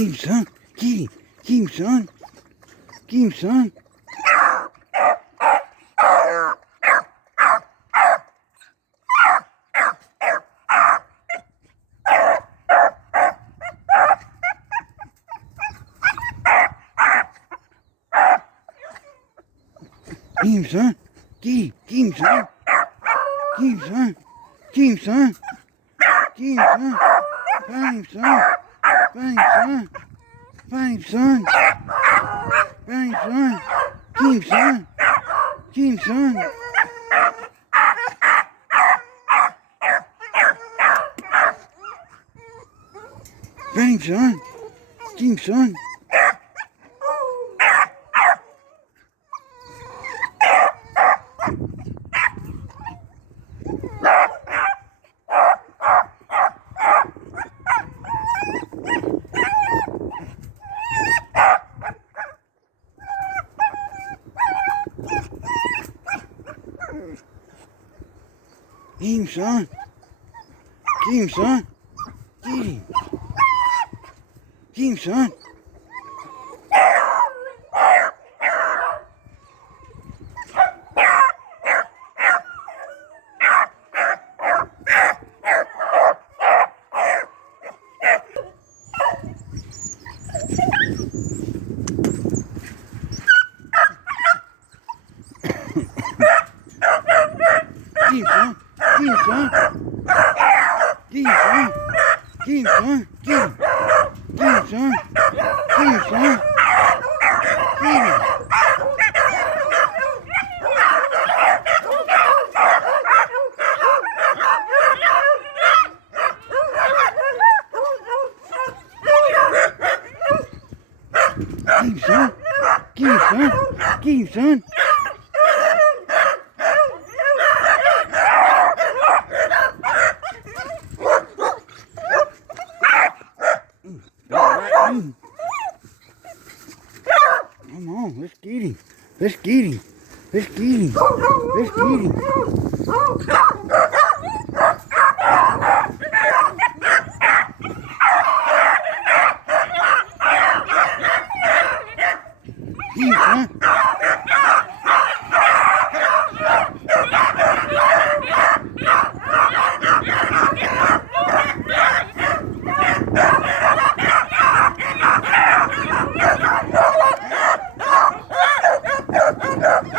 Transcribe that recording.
him, son. Get him. Get him, son. Get him, son. Get him, son. Get him. Get him, son. Get him, son. Get him, son. Get him, son. Find him, son. Find him, son. Find him, son. Find him, son. Get him, son. Get him, son. Find him, son. Get him, son. Get him, son. Get him, son. Get him. Get him, son. Get him, son. Get him, son. Get him, son. Get him, son. Get him. Get him, son. Get him, son. Get him. Get him, son. Get him, son. Get him, son. Come on, let's get him. Let's get him. Let's get him. Let's get him. Get him, son.